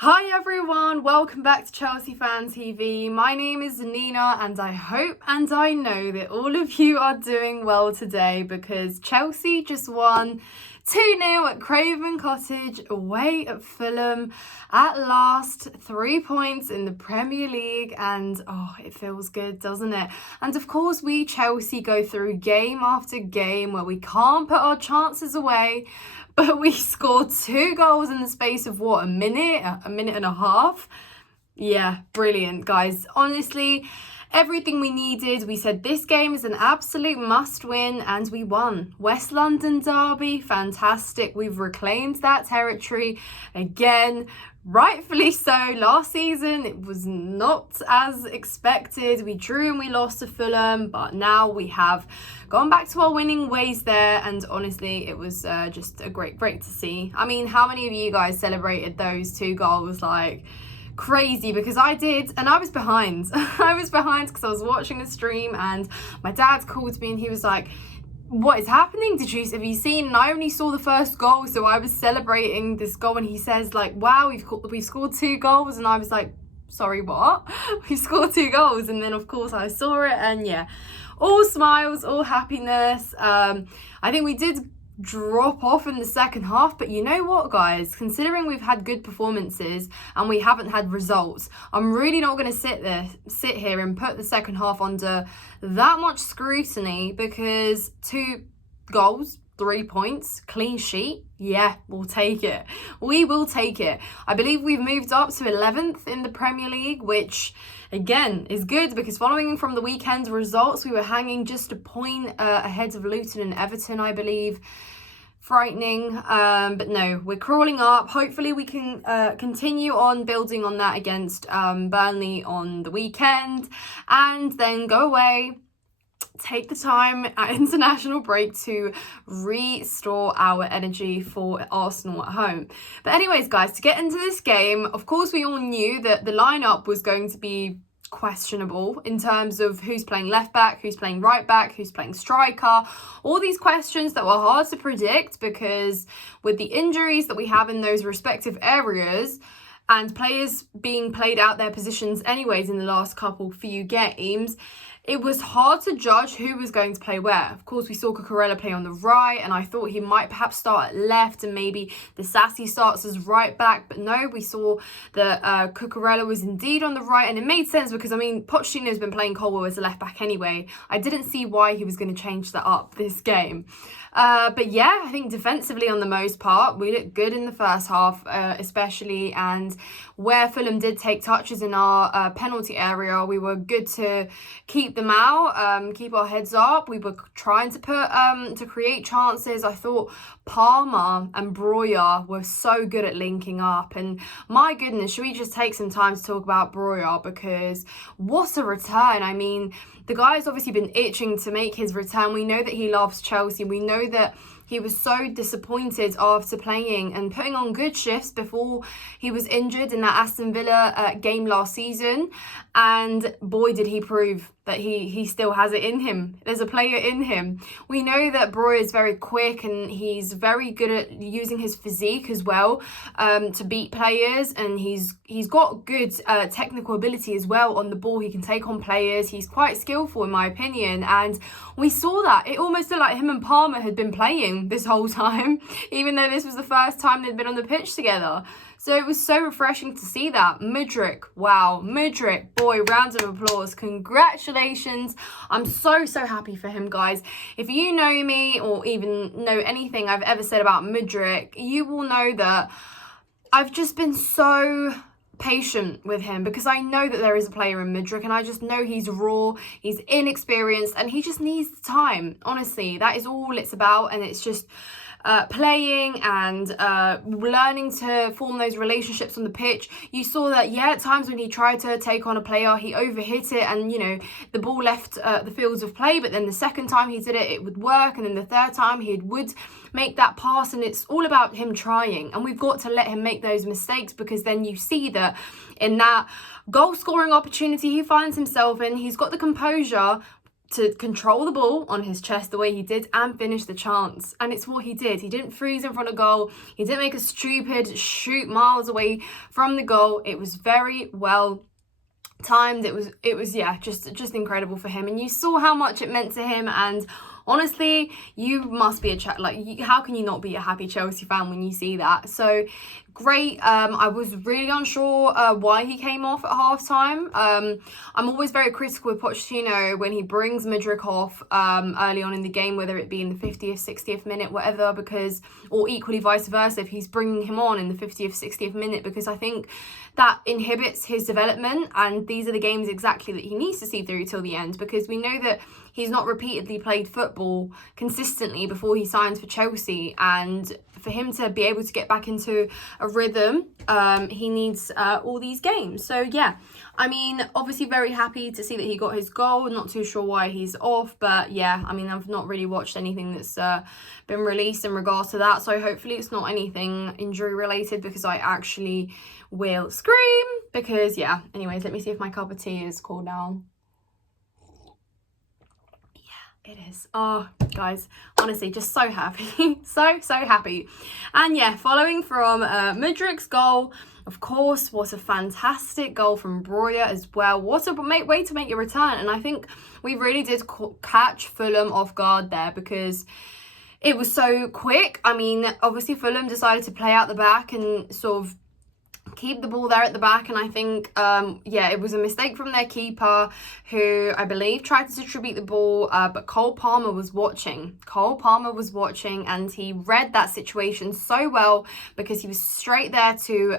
Hi everyone, welcome back to Chelsea Fan TV. My name is Nina and I hope and I know that all of you are doing well today because Chelsea just won 2-0 at Craven Cottage away at Fulham. At last, 3 points in the Premier League and it feels good, doesn't it? And of course we Chelsea go through game after game where we can't put our chances away. But we scored 2 goals in the space of a minute and a half. Yeah, brilliant, guys. Honestly, everything we needed. We said this game is an absolute must win and we won. West London derby, fantastic. We've reclaimed that territory again. Rightfully so. Last season, it was not as expected. We drew and we lost to Fulham, but now we have gone back to our winning ways there. And honestly, it was just a great to see. I mean, how many of you guys celebrated those 2 goals like crazy? Because I did, and I was behind. I was behind because I was watching the stream and my dad called me and he was like, what is happening? Have you seen? And I only saw the first goal, so I was celebrating this goal and he says like, wow, we've scored 2 goals, and I was like, sorry, what? We scored 2 goals. And then of course I saw it and yeah, all smiles, all happiness. I think we did drop off in the second half, but you know what, guys, considering we've had good performances and we haven't had results, I'm really not going to sit here and put the second half under that much scrutiny, because 2 goals, 3 points, clean sheet, yeah, we'll take it. We will take it. I believe we've moved up to 11th in the Premier League, which again is good because following from the weekend results, we were hanging just a point ahead of Luton and Everton, I believe. Frightening, but no, we're crawling up. Hopefully we can continue on building on that against Burnley on the weekend and then go away, take the time at international break to restore our energy for Arsenal at home. But anyways, guys, to get into this game, of course we all knew that the lineup was going to be questionable in terms of who's playing left back, who's playing right back, who's playing striker, all these questions that were hard to predict because with the injuries that we have in those respective areas and players being played out their positions anyways in the last few games, it was hard to judge who was going to play where. Of course, we saw Cucurella play on the right, and I thought he might perhaps start at left, and maybe the Sassy starts as right back. But no, we saw that Cucurella was indeed on the right, and it made sense because, I mean, Pochettino's been playing Colwell as a left back anyway. I didn't see why he was going to change that up this game. But yeah, I think defensively on the most part, we looked good in the first half, especially, and where Fulham did take touches in our penalty area, we were good to keep them out, keep our heads up. We were trying to to create chances. I thought Palmer and Broja were so good at linking up, and my goodness, should we just take some time to talk about Broja, because what a return. I mean, the guy's obviously been itching to make his return. We know that he loves Chelsea. We know that he was so disappointed after playing and putting on good shifts before he was injured in that Aston Villa game last season. And boy, did he prove that he still has it in him. There's a player in him. We know that Broja is very quick and he's very good at using his physique as well to beat players. And he's got good technical ability as well on the ball. He can take on players. He's quite skillful in my opinion. And we saw that. It almost looked like him and Palmer had been playing this whole time, even though this was the first time they'd been on the pitch together. So it was so refreshing to see that. Mudryk, wow, Mudryk, boy, round of applause. Congratulations. I'm so happy for him, guys. If you know me or even know anything I've ever said about Mudryk, you will know that I've just been so patient with him because I know that there is a player in Mudryk and I just know he's raw, he's inexperienced, and he just needs time. Honestly, that is all it's about, and it's just playing and learning to form those relationships on the pitch. You saw that, yeah, at times when he tried to take on a player, he overhit it and, you know, the ball left the fields of play. But then the second time he did it, it would work. And then the third time he would make that pass. And it's all about him trying. And we've got to let him make those mistakes, because then you see that in that goal scoring opportunity he finds himself in, he's got the composure, to control the ball on his chest the way he did and finish the chance. And it's what he did. He didn't freeze in front of goal. He didn't make a stupid shoot miles away from the goal. It was very well timed. It was yeah, just incredible for him. And you saw how much it meant to him. And honestly, you must be how can you not be a happy Chelsea fan when you see that? So great. I was really unsure why he came off at halftime. I'm always very critical with Pochettino when he brings Mudryk off early on in the game, whether it be in the 50th, 60th minute, whatever, or equally vice versa if he's bringing him on in the 50th, 60th minute, because I think that inhibits his development, and these are the games exactly that he needs to see through till the end, because we know that he's not repeatedly played football consistently before he signs for Chelsea, and for him to be able to get back into a rhythm, he needs all these games. So yeah, I mean, obviously very happy to see that he got his goal. Not too sure why he's off, but yeah, I mean, I've not really watched anything that's been released in regards to that, so hopefully it's not anything injury related, because I actually will scream, because yeah. Anyways, let me see if my cup of tea is cooled down. It is. Oh, guys, honestly, just so happy. so happy. And yeah, following from Mudryk's goal, of course, what a fantastic goal from Broja as well. What a way to make your return. And I think we really did catch Fulham off guard there, because it was so quick. I mean, obviously Fulham decided to play out the back and sort of keep the ball there at the back, and I think yeah, it was a mistake from their keeper, who I believe tried to distribute the ball, but Cole Palmer was watching, and he read that situation so well, because he was straight there to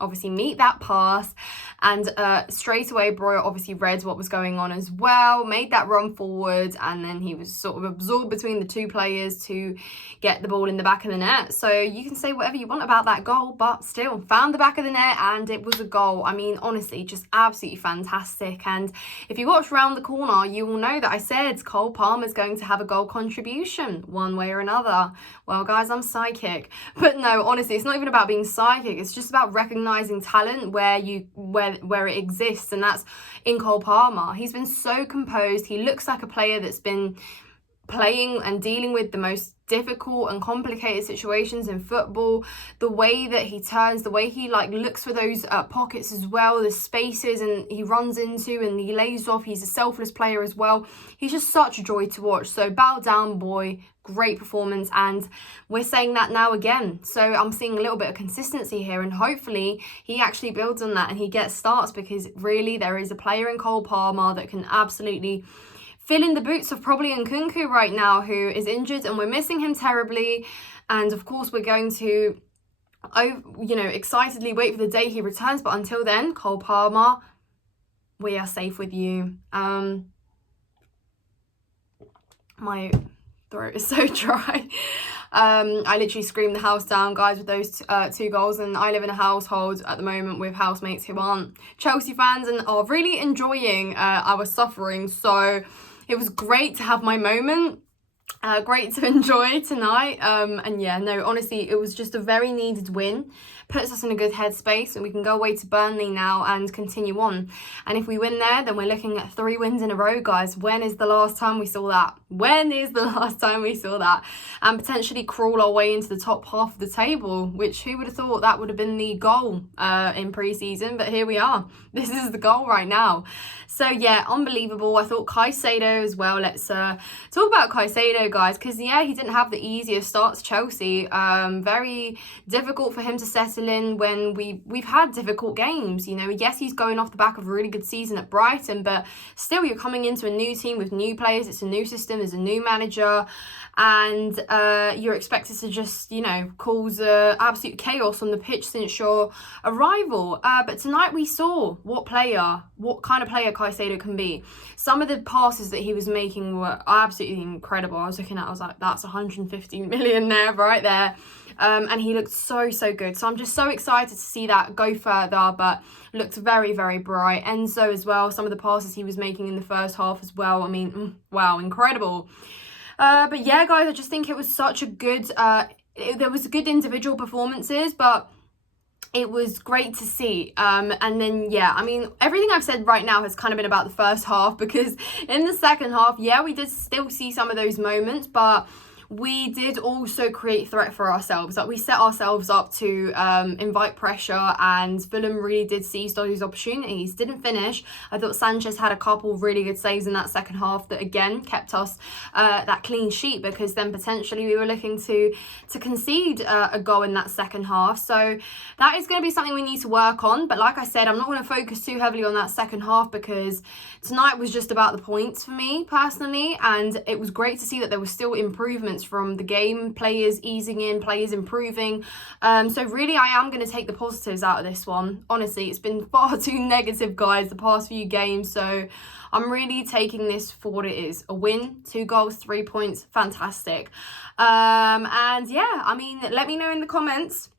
obviously meet that pass, and straight away Broja obviously read what was going on as well, made that run forward, and then he was sort of absorbed between the two players to get the ball in the back of the net. So you can say whatever you want about that goal, but still found the back of the net, and it was a goal. I mean, honestly, just absolutely fantastic. And if you watch Round the Corner, you will know that I said Cole Palmer is going to have a goal contribution one way or another. Well, guys, I'm psychic. But no, honestly, it's not even about being psychic. It's just about recognizing talent where it exists, and that's in Cole Palmer. He's been so composed. He looks like a player that's been playing and dealing with the most difficult and complicated situations in football. The way that he turns, the way he looks for those pockets as well, the spaces, and he runs into and he lays off. He's a selfless player as well. He's just such a joy to watch. So bow down, boy. Great performance, and we're saying that now again. So I'm seeing a little bit of consistency here, and hopefully he actually builds on that and he gets starts, because really there is a player in Cole Palmer that can absolutely fill in the boots of probably Nkunku right now, who is injured, and we're missing him terribly. And of course we're going to, excitedly wait for the day he returns. But until then, Cole Palmer, we are safe with you. My throat is so dry. I literally screamed the house down, guys, with those two goals, and I live in a household at the moment with housemates who aren't Chelsea fans and are really enjoying our suffering. So it was great to have my moment, great to enjoy tonight, and yeah, no, honestly, it was just a very needed win. Puts us in a good headspace, and we can go away to Burnley now and continue on. And if we win there, then we're looking at 3 wins in a row, guys. When is the last time we saw that? And potentially crawl our way into the top half of the table, which who would have thought that would have been the goal in pre-season, but here we are. This is the goal right now. So yeah, unbelievable. I thought Caicedo as well. Let's talk about Caicedo, guys, because yeah, he didn't have the easiest start to Chelsea. Very difficult for him to settle in when we've had difficult games. Yes, he's going off the back of a really good season at Brighton, but still, you're coming into a new team with new players. It's a new system. There's a new manager, and you're expected to just cause absolute chaos on the pitch since your arrival. But tonight we saw what kind of player Caicedo can be. Some of the passes that he was making were absolutely incredible. I was looking at, I was like, that's 150 million there, right there. And he looked so good. So I'm just so excited to see that go further, but looked very, very bright. Enzo as well, some of the passes he was making in the first half as well. I mean, wow, incredible. But yeah, guys, I just think it was such a good, there was good individual performances, but it was great to see. And then, yeah, I mean, everything I've said right now has kind of been about the first half, because in the second half, yeah, we did still see some of those moments, but we did also create threat for ourselves. Like, we set ourselves up to invite pressure, and Fulham really did seize those opportunities. Didn't finish. I thought Sanchez had a couple really good saves in that second half that again kept us that clean sheet, because then potentially we were looking to concede a goal in that second half. So that is going to be something we need to work on. But like I said, I'm not going to focus too heavily on that second half, because tonight was just about the points for me personally, and it was great to see that there were still improvements from the game, players easing in, players improving. So really I am going to take the positives out of this one. Honestly, it's been far too negative, guys, the past few games. So I'm really taking this for what it is. A win, 2 goals, 3 points, fantastic. And yeah, I mean, let me know in the comments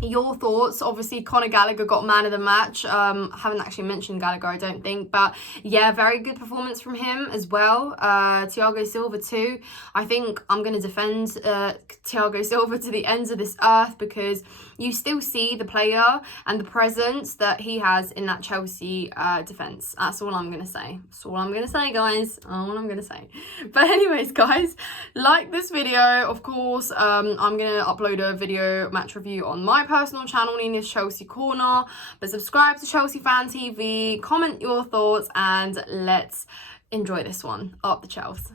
your thoughts. Obviously, Conor Gallagher got man of the match. I haven't actually mentioned Gallagher, I don't think, but yeah, very good performance from him as well. Thiago Silva too. I think I'm going to defend Thiago Silva to the ends of this earth, because you still see the player and the presence that he has in that Chelsea defence. That's all I'm going to say. That's all I'm going to say, guys. All I'm going to say. But anyways, guys, like this video. Of course, I'm going to upload a video match review on my personal channel, Nina's Chelsea Corner. But subscribe to Chelsea Fan TV, comment your thoughts, and let's enjoy this one. Up the Chelsea.